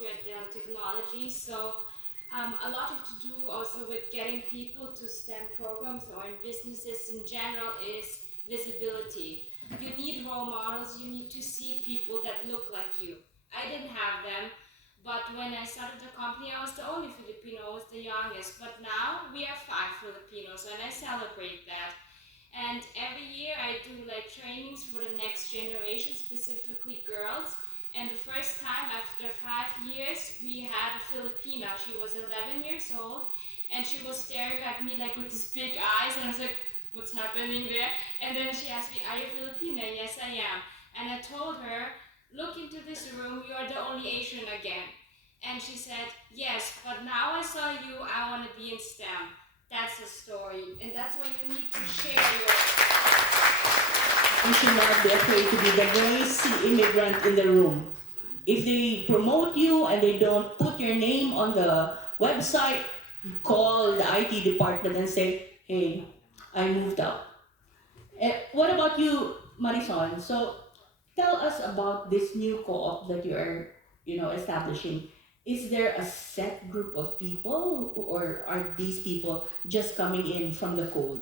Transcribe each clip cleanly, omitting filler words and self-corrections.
industrial technology. So a lot of to do also with getting people to STEM programs or in businesses in general is visibility. You need role models, you need to see people that look like you. I didn't have them, but when I started the company, I was the only Filipino, I was the youngest. But now we are 5 Filipinos, and I celebrate that. And every year I do like trainings for the next generation, specifically girls. And the first time after 5 years, we had a Filipina. She was 11 years old, and she was staring at me like with these big eyes. And I was like, "What's happening there?" And then she asked me, "Are you Filipina?" "Yes, I am." And I told her, "Look into this room. You are the only Asian again." And she said, "Yes, but now I saw you. I want to be in STEM." That's the story, and that's why you need to share You should not be afraid to be the noisy immigrant in the room. If they promote you and they don't put your name on the website, call the IT department and say, "Hey, I moved out." What about you, Marisol? So tell us about this new co-op that you are, establishing. Is there a set group of people, or are these people just coming in from the cold?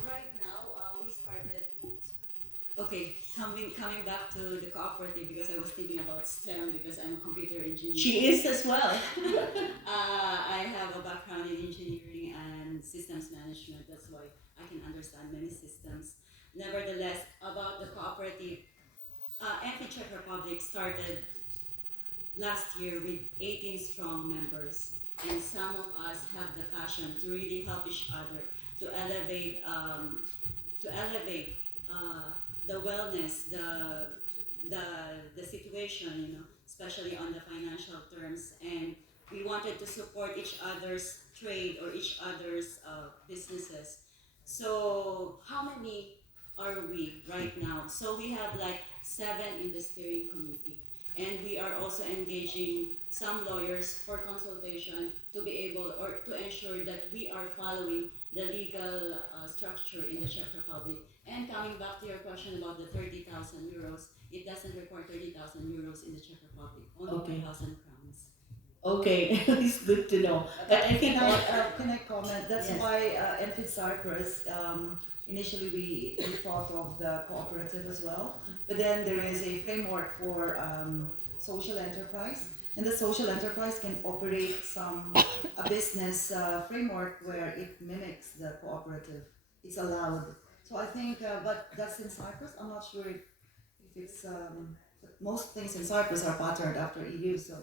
Right now, we started. Okay, coming back to the cooperative because I was thinking about STEM because I'm a computer engineer. She is as well. I have a background in engineering and systems management. That's why I can understand many systems. Nevertheless, about the cooperative, NP Czech Republic started last year with 18 strong members, and some of us have the passion to really help each other to elevate the wellness, the the situation, especially on the financial terms, and we wanted to support each other's trade or each other's businesses. So how many are we right now? So we have like 7 in the steering committee, and we are also engaging some lawyers for consultation to be able or to ensure that we are following the legal structure in the Czech Republic. And coming back to your question about the 30,000 euros, it doesn't require 30,000 euros in the Czech Republic, only Okay. 4,000 crowns. Okay, it's good to know. But I think Can I comment? That's Yes. why NFID Cyprus, initially we thought of the cooperative as well, but then there is a framework for social enterprise, and the social enterprise can operate a business framework where it mimics the cooperative. It's allowed. So I think, but that's in Cyprus. I'm not sure if it's, but most things in Cyprus are patterned after EU, so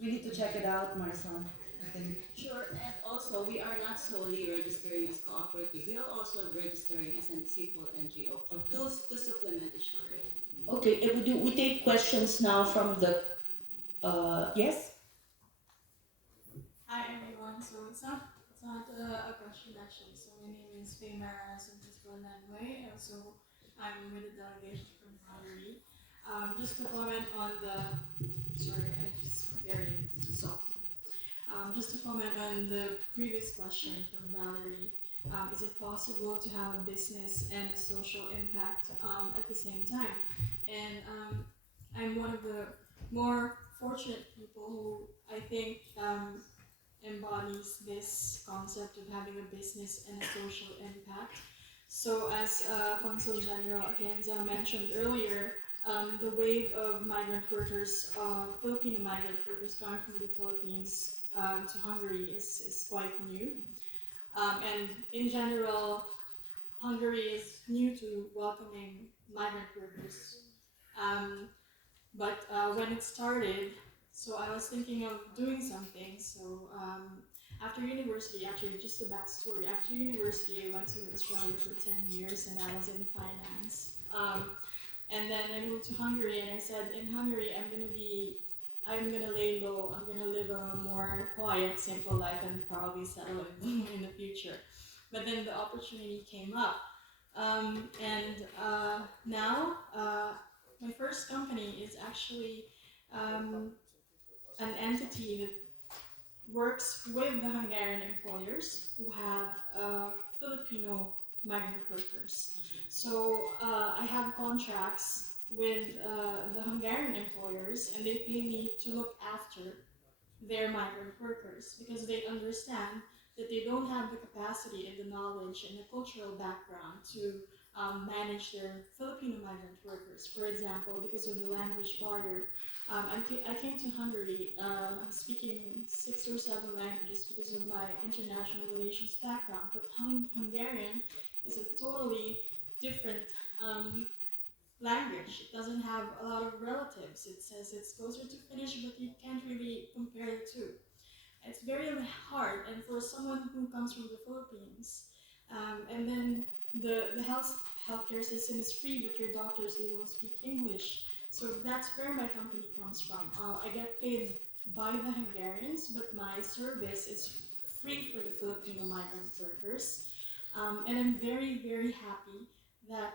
we need to check it out, Marison. I think. Sure, and also we are not solely registering as cooperative. We are also registering as a simple NGO. Okay. Those to supplement each other. Okay, we take questions now from the yes. Hi everyone. So it's not a question actually. So my name is Feymara Santos-Bonanway. So I'm with the delegation from Hungary. Just to comment on sorry, I just very soft. Just to comment on the previous question from Valerie. Is it possible to have a business and a social impact at the same time? And I'm one of the more fortunate people who I think embodies this concept of having a business and a social impact. So as Consul General Atienza mentioned earlier, the wave of migrant workers, Filipino migrant workers coming from the Philippines to Hungary is quite new. And in general, Hungary is new to welcoming migrant workers. But when it started, so I was thinking of doing something. So after university, actually, just a backstory. After university, I went to Australia for 10 years, and I was in finance. And then I moved to Hungary, and I said, in Hungary, I'm gonna lay low. I'm gonna live a more quiet, simple life, and probably settle in the future. But then the opportunity came up, and now my first company is actually an entity that works with the Hungarian employers who have Filipino migrant workers. So I have contracts with the Hungarian employers, and they pay me to look after their migrant workers because they understand that they don't have the capacity and the knowledge and the cultural background to manage their Filipino migrant workers. For example, because of the language barrier, I came to Hungary speaking 6 or 7 languages because of my international relations background, but Hungarian is a totally different language. It doesn't have a lot of relatives. It says it's closer to Finnish, but you can't really compare the two. It's very hard, and for someone who comes from the Philippines, and then the healthcare system is free, but your doctors they don't speak English. So that's where my company comes from. I get paid by the Hungarians, but my service is free for the Filipino migrant workers, and I'm very happy that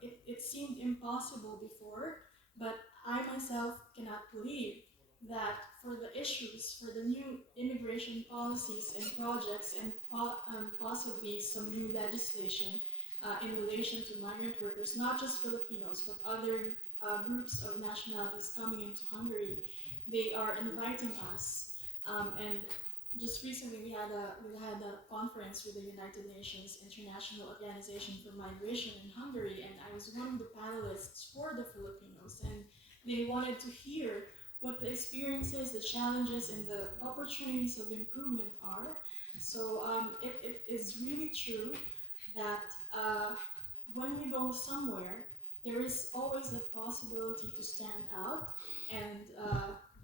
it seemed impossible before, but I myself cannot believe that for the issues, for the new immigration policies and projects, and possibly some new legislation in relation to migrant workers, not just Filipinos, but other groups of nationalities coming into Hungary, they are inviting us. And just recently, we had a conference with the United Nations International Organization for Migration in Hungary, and I was one of the panelists for the Filipinos, and they wanted to hear what the experiences, the challenges, and the opportunities of improvement are. So it is really true that when we go somewhere, there is always a possibility to stand out and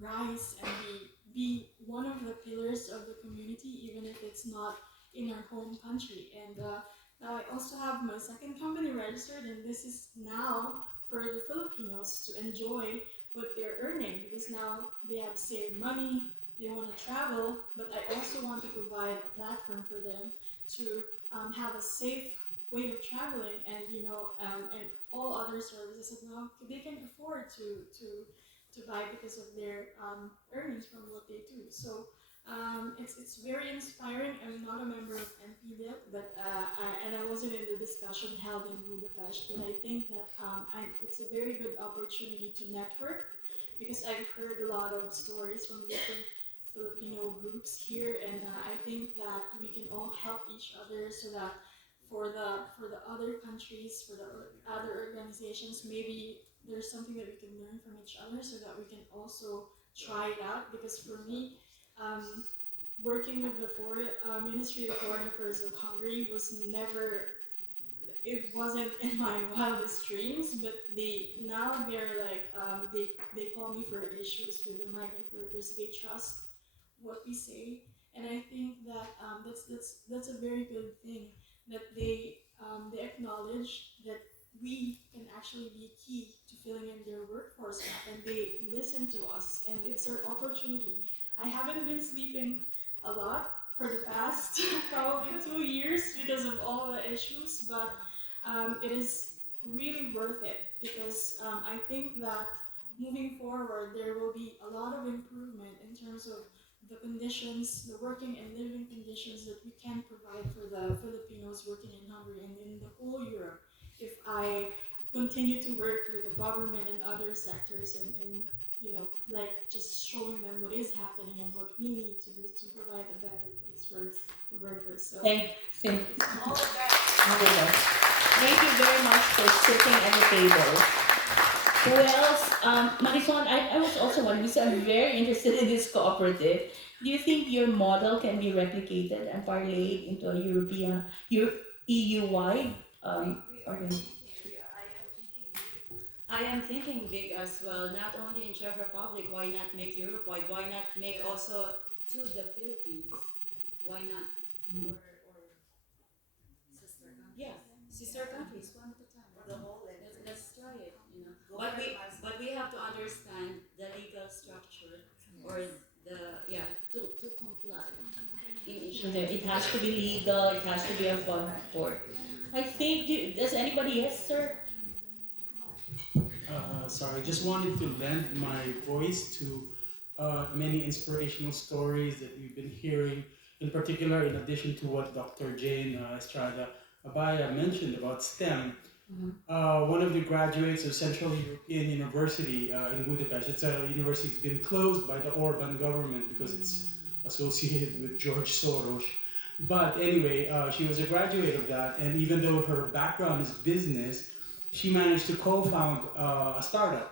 rise and be one of the pillars of the community, even if it's not in our home country. And now I also have my second company registered, and this is now for the Filipinos to enjoy what they're earning because now they have saved money, they want to travel, but I also want to provide a platform for them to have a safe way of traveling, and and all other services that now they can afford to buy because of their earnings from what they do. So it's very inspiring. I'm not a member of NPDEP, but and I wasn't in the discussion held in Budapest. But I think that it's a very good opportunity to network because I've heard a lot of stories from different Filipino groups here, and I think that we can all help each other so that for the other countries, for the other organizations, maybe there's something that we can learn from each other so that we can also try it out. Because for me, um, working with the Ministry of Foreign Affairs of Hungary was never, it wasn't in my wildest dreams, but they're like they call me for issues with the migrant workers. They trust what we say, and I think that that's a very good thing that they acknowledge that we can actually be key to filling in their workforce gap, and they listen to us, and it's our opportunity. I haven't been sleeping a lot for the past probably 2 years because of all the issues, but it is really worth it because I think that moving forward there will be a lot of improvement in terms of the conditions, the working and living conditions that we can provide for the Filipinos working in Hungary and in the whole Europe if I continue to work with the government and other sectors and like just showing them what is happening and what we need to do to provide a better place for the workers. So Thank Thank you very much for sitting at the table. Who else? Marisol, I was also wondering, because I'm very interested in this cooperative. Do you think your model can be replicated and parlayed into a EU-wide organization? I am thinking big as well, not only in Czech Republic, why not make Europe wide? Why not make also to the Philippines? Why not? Or yeah, sister countries one at a time. The whole Let's try it. Go But very we much. but we have to understand the legal structure or the yeah to comply in each So there, country. it has to be legal, it has to be a fun sport. I think, does anybody, yes, sir? Sorry, just wanted to lend my voice to many inspirational stories that we've been hearing. In particular, in addition to what Dr. Jane Estrada Abaya mentioned about STEM, one of the graduates of Central European University in Budapest. It's a university that's been closed by the Orban government because it's associated with George Soros. But anyway, she was a graduate of that, and even though her background is business, she managed to co-found a startup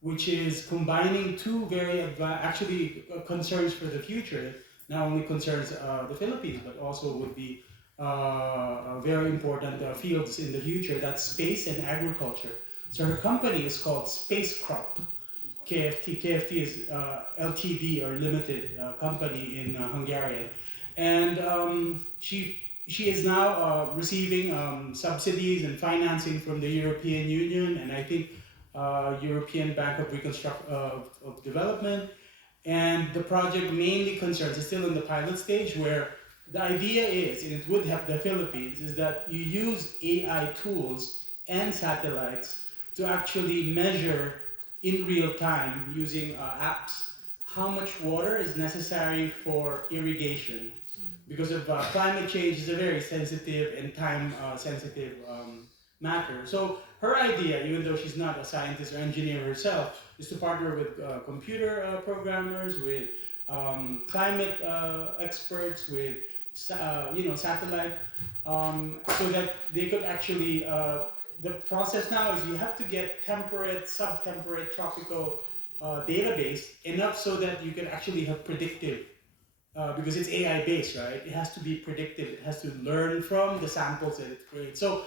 which is combining two very actually concerns for the future. Not only concerns the Philippines, but also would be very important fields in the future. That's space and agriculture. So her company is called Space Crop. KFT. KFT is LTD or limited company in Hungarian, and she is now receiving subsidies and financing from the European Union, and I think European Bank of of Development. And the project mainly concerns, it's still in the pilot stage, where the idea is, and it would help the Philippines, is that you use AI tools and satellites to actually measure in real time using apps how much water is necessary for irrigation. Because of climate change is a very sensitive and time sensitive matter. So her idea, even though she's not a scientist or engineer herself, is to partner with computer programmers, with climate experts, with satellite, so that they could actually. The process now is you have to get temperate, subtemperate, tropical database enough so that you can actually have predictive. Because it's AI based, right? It has to be predictive. It has to learn from the samples that it creates. So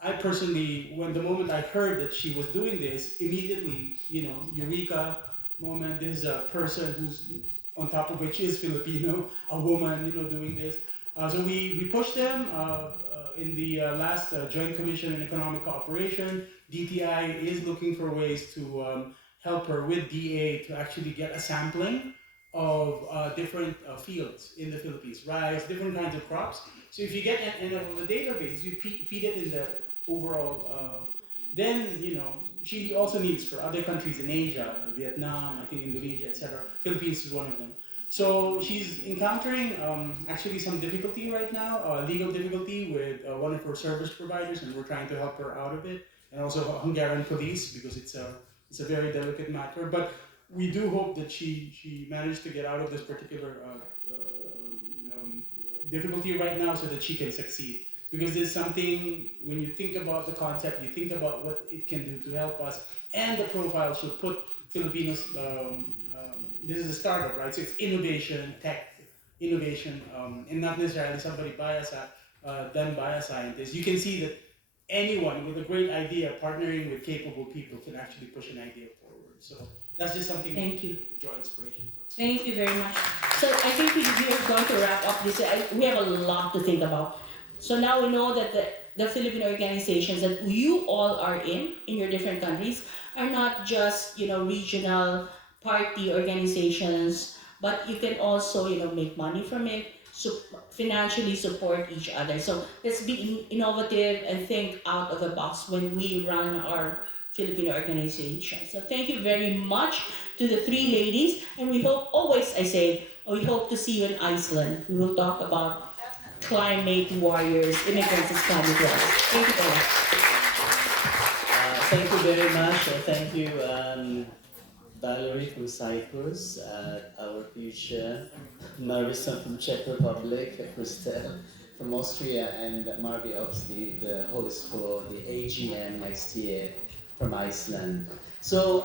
I personally, when the moment I heard that she was doing this, immediately, eureka moment. This is a person who's on top of which is Filipino, a woman, doing this. So we pushed them in the last Joint Commission on Economic Cooperation. DTI is looking for ways to help her with DA to actually get a sampling of different fields in the Philippines, rice, different kinds of crops. So if you get enough of a database, you feed it in the overall. Then she also needs for other countries in Asia, Vietnam, I think Indonesia, etc. Philippines is one of them. So she's encountering actually some difficulty right now, legal difficulty with one of her service providers, and we're trying to help her out of it, and also Hungarian police because it's a very delicate matter. But we do hope that she managed to get out of this particular difficulty right now so that she can succeed. Because there's something, when you think about the concept, you think about what it can do to help us, and the profile should put Filipinos, this is a startup, right? So it's innovation, tech, innovation, and not necessarily somebody done by a scientist. You can see that anyone with a great idea partnering with capable people can actually push an idea forward. So that's just something Thank you. to draw inspiration from. Thank you very much. So I think we are going to wrap up this. We have a lot to think about. So now we know that the Filipino organizations that you all are in your different countries are not just regional party organizations, but you can also make money from it, financially support each other. So let's be innovative and think out of the box when we run our Filipino organization. So thank you very much to the three ladies, and we hope, always I say, we hope to see you in Iceland. We will talk about climate warriors, immigrants as climate warriors. Thank you very much. Thank you very much. Thank you, Valerie from Cyprus, our future, Marissa from Czech Republic, Christelle from Austria, and Marvi Oxley, the host for the AGM next year from Iceland. So